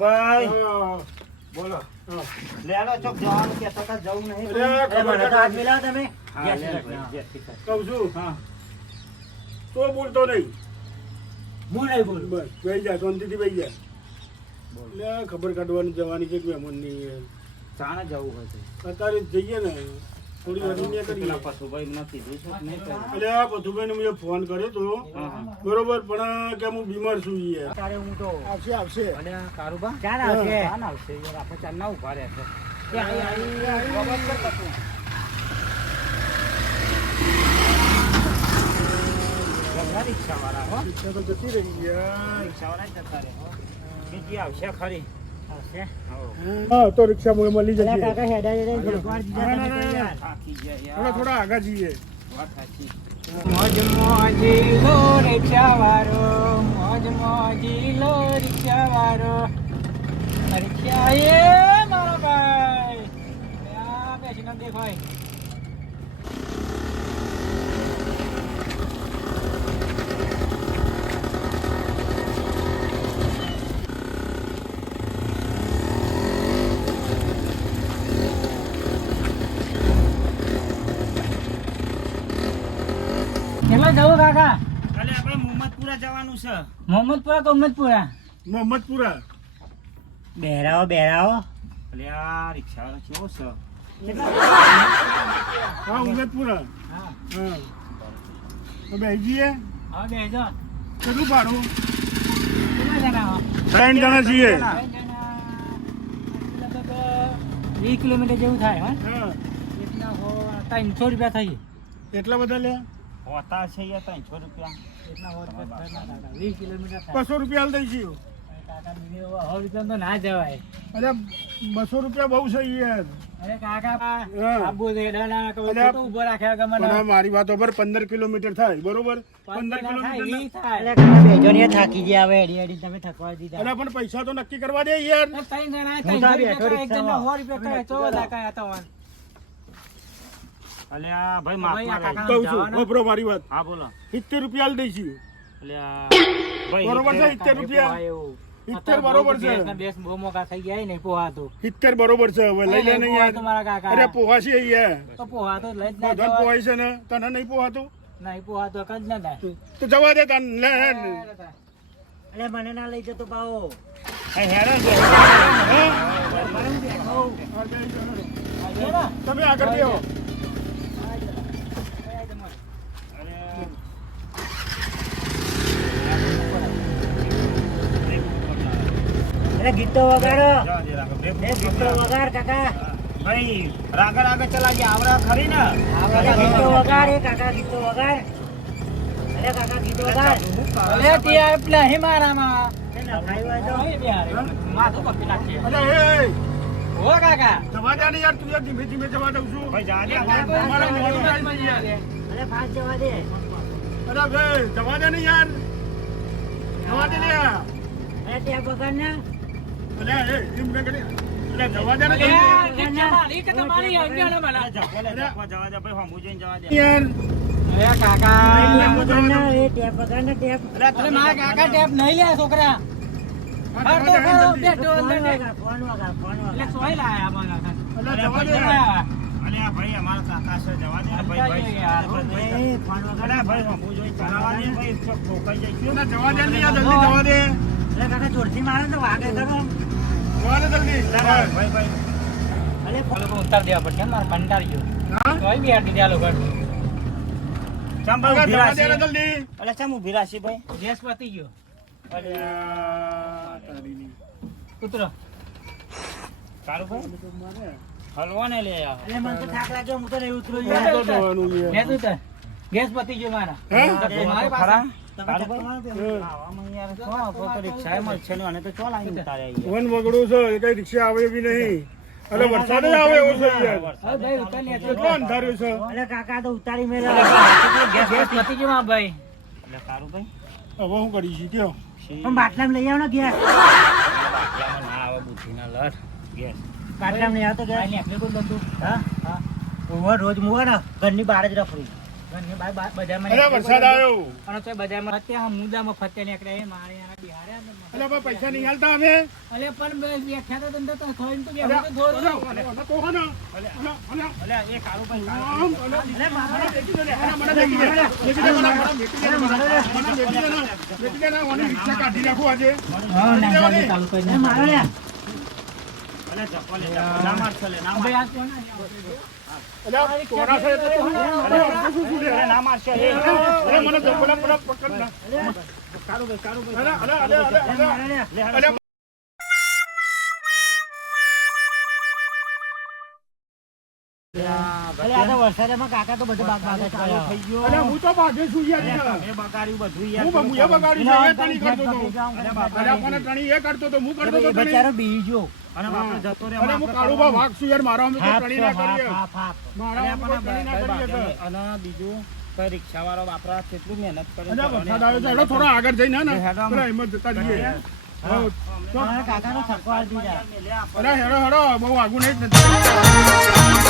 કારુભાઈ બોલો. લેલો ચોક જવાનું કહેતા હતા, જવું નહીં. અરે, ખબર મને તો હાથ મિલાવો તમે. હા, જય લે શ્રી ભાઈ, કૃષ્ણ. જય શ્રી કૃષ્ણ. કહું છું હા. તો બોલતો નહીં. હું નહીં બોલું. બસ બેસી જા, શાંતિથી બેસી જા. બોલ. એટલે ખબર કાઢવાની જવાની છે કે મહેમાનની. ચાણે જવું હોય તો. અત્યારે જઈએ ને થોડી વાર ને કરીએ. પેલા પશુભાઈ મને કીધું છે કે નહીં કર્યું? એટલે આ પથુભાઈને મેં ફોન કર્યો તો હા, હા. બરોબર, પણ કે હું બીમાર છું યાર. તારે હું તો આવશે આવશે. અને કારુબા ચાલ આવશે. ચાલ આવશે યાર, આપણે ચાલ ના ઉભા રહેશે. રિક્ષાવાળા હો, રિક્ષા તો જતી રહી યાર. રિક્ષાવાળા જતા રહે હો. બીજી આવશે ખરી. આવશે. હો. હા તો રિક્ષા મળી અલા જશે. કાકા હેડા હેડા ભગવાન દીધા ના, તમે ના, તો ના. યાર. થાકી ગયા થોડા યાર. થોડા આગળ જઈએ. વાત સાચી. મોજ મોજીલો રિક્ષાવાળો, મોજ મોજીલો રિક્ષાવાળો. રિક્ષા એ મારો ભાઈ આ બેસીને દેખાય. કેટલા જવું કાકા? અલે આપણે મોહમ્મદપુરા જવાનું છે. મોહમ્મદપુરા કે ઉમ્મદપુરા? મોહમ્મદપુરા. બેરાવો બેરાવો. અલે આ રિક્ષાવાળો કેવો છે? હા ઉમેદપુરા. હા હા તો બેસી જઈએ. હા બેજો. કેટલું ભાડું? કેટલા જણા હો? 3 જણા છીએ. ત્રણ જણા. લગભગ 20 કિલોમીટર જેવું થાય હો. હા એટલા હો 300 રૂપિયા થઈ. એટલા બધા લે. હોતા છે યાર 300 રૂપિયા. એટલા હો રૂપિયા થાય ના કાકા. 20 કિલોમીટર થાય. 200 રૂપિયા હાલ દઈશું. કાકા બીજે 100 રૂપિયા તો ના જવાય. અરે 200 રૂપિયા બહુ છે યાર. અરે કાકા હા. આબુ રેડાના કે અરે ખોટું ઊભો રાખ્યા કે પણ આ મને મારી વાતો પર 15 કિલોમીટર થાય બરોબર. 15 કિલોમીટર ઈ ના- થાય. અલા કાકા બેજો ને થાકી ગયા હવે હેડી હેડી તમે થકવા દીધા. અરે પણ પૈસા તો નક્કી કરવા દે યાર. ત્રણ જણા હું તો 300 બેઠો રૂપિયા એક જણના 100 રિક્ષામાં. રૂપિયા કરે તો બધા કયા તો વાન. અલે આ ભાઈ ભાઈ, આ માફ કાકા- કહું છું જવાનું. વપરો મારી વાત. હા બોલો. 70 રૂપિયા હાલ દઈશું. અલે આ ભાઈ બરોબર છે. એટલે 70 રૂપિયા. પોહાય એવું. 70 બરોબર છે. બેસના બેસ બહુ મોંઘા થઈ ગયા ને પોહાતું. 70 બરોબર છે. હવે લઈ લે ને યાર. પોહાતું મારા કાકા. અરે પોહાશે યાર. તો પોહાતું લઈ જ ના બધા જવાય. પોહાય છે ને તને નહીં પોહાતું નહીં પોહાતું કદ ના થાય. તો જવા દે તને લે લે. અલે મને ના લઈ જતો પાવો. એ હેરો છે. તમે આગળ બેહો. અરે ગીતો વગાડો. જવા દે રાખો. બ્રેક એ ગીતો વગાડ કાકા. ભાઈ રાગર આગળ ચલાવજે આવડા ખરી ને. અરે ગીતો વગાડ એ કાકા ગીતો વગાડ. અરે કાકા ગીતો વગાડ. અરે ત્યાં પેલા હિમારામાં. એ ના ખાઈ હોય તો. ઓય બિહારી. માથું પકડી નાખીએ. અરે એ હો કાકા. જવા દે ને યાર. તું યાર ધીમે ધીમે જવા દઉં છું. ભાઈ જવા દે. મારા મોઢું આવી ગયું યાર. અરે ફાસ્ટ જવા દે. અરે ભાઈ જવા દે ને યાર. જવા દે ને યાર. અરે ત્યાં વગાડ ને. અરે એ એમ ન કરી. અરે જવા દે ને અરે રિક્ષા મારી કે તમારી અંજાને મને. જવા દે ભાઈ હમું જોઈને જવા દે. યાર. અરે કાકા. ટેપ વગાડ ને. એ ટેપ વગાડ ને ટેપ. અરે મારા કાકા ટેપ નહીં લે છોકરા. હા તો ખરો બેઠો ફોન અંદર. વગાડ ફોન વગાડ ફોન એટલે વગાડ. સોય લાયા મને. અરે જવા દે. અલે આ ભાઈ અમારા કાકા છે જવા દે ને ભાઈ ભાઈ યાર. એ ફોન વગાડ. અરે ભાઈ હમું જોઈને ચલાવવા દે ભાઈ ચોક ઠોકાઈ જાય. અરે જવા દે ને યાર. જલ્દી જવા દે. અરે કાકા જોરથી મારે તો વાગે કરો. જવા દે જલ્દી. ભાઈ ભાઈ અરે આ લોકો ઉતાર દેવા પડશે મારે કંટાળી ગયો. હા? તોય બી આ દીધા લોકો ચમ અરે ભાઈ જવા દે ને ભીરાસી. જલ્દી. અલે ચમ ઉભી રાશી ભાઈ. ગેસ પતી ગયો. અરે તારીની. ઉતરો. કારું ભાઈ હલવા ને લે આવ. અરે મને તો થાક લાગ્યો હું તો નહીં ઉતરું આ તો જવાનું યાર. ગેસ ઉતર. ગેસ પતી ગયો મારા. હે? મારી પાસે. ખરા? તમે કારું ધક્કો ભાઈ? મારો પેલો. આવામાં યાર શું આપો તો રિક્ષાએ મળશે ને અને તો ચો લાવીને ઉતાર્યા યાર. વન વગડું છે એ કઈ રિક્ષા આવે એવી નહીં. અરે વરસાદ જ આવે એવો છે યાર. હવે ભાઈ ઉતાર લે. કેટલો અંધાર્યો છે. અરે કાકા તો ઉતારી મેલા. ગેસ પતી ગયો મારા ભાઈ. એટલે કારું ભાઈ હવે શું કરીશું કયો? પણ બાટલામાં લઈ આવો ને ગેસ. બાટલામાં ના આવે બુદ્ધિના લડ. ગેસ. બાટલામાં નહીં આવતો ગેસ. આ નીકળે કોઈ બધું. હા હા ઓવર રોજ મુવા ને ઘરની બહાર જ રખડું. ઘરની બહાર બજારમાં અરે વરસાદ આવ્યો અને તો બજારમાં ફત્યા મુદ્દામાં ફત્યા નીકળે એ મારે આના બિહાર્યા ને. અરે ભાઈ પૈસા નહીં હાલતા અમે અલે પણ વ્યાખ્યા તો ધંધો તો થોડી તો અરે, બેહું તો થોડું. અરે, તો હો ને. અલ્યા એ કાળું ભાઈ આમ, કાળું અરે, મને દેખી દે ને. અરે, મને દેખી દે. દેખી દે, મને દેખી દે, મને દેખી દે ને. દેખી દે ને, મને રિક્ષા કાઢી નાખું આજે. હા, ના, દેવા દે. ચાલુ કરી એ મારો લે. અલ્યા ચપ્પલ લે, ચપ્પલ. ના મારશો લે, ના ભાઈ મારશો. આ કોણ અલ્યા, ચોરા છે તો હો. અરે, શું શું લે? અરે ના મારશો એ. અરે, મને તો પેલા પકડ ના. કાળું ભાઈ કાળું ભાઈ. અરે, અરે, અરે, અરે, અરે. લે, હવે અરે, અરે આ તો વરસાદમાં કાકા તો બધું બાગ બાગ જ ચાલુ કર્યા. થઈ ગયો. અરે, હું તો ભાગે છું યાર. તમે બગાડ્યું બધું યાર. હું બગુએ બગાડ્યું છે, એ તણી કરતો હતો. અરે બાપા. અરે, પણ તણી એ કરતો હતો, હું કરતો હતો એ તણી. બચારો બીજો અને બાપા જતો રે. અરે, હું કાળુભા વાઘ છું યાર, મારા અમે તો હાફ તણી તો ના હાફ, કરીએ. Half, half. મારા અમે કોઈ તણી ના કરીએ કે. અને બીજું કઈ રિક્ષા વાળો વાપરા કેટલું મહેનત કરે. અરે, વરસાદ આવ્યો છે, હેડો થોડા આગળ જઈને ને પેલા હિંમત જતા જઈએ. હા. મારા કાકાનો સરખો હાલ દીધા. અરે, હેડો હેડો, બહુ આગું નહીં જ નથી.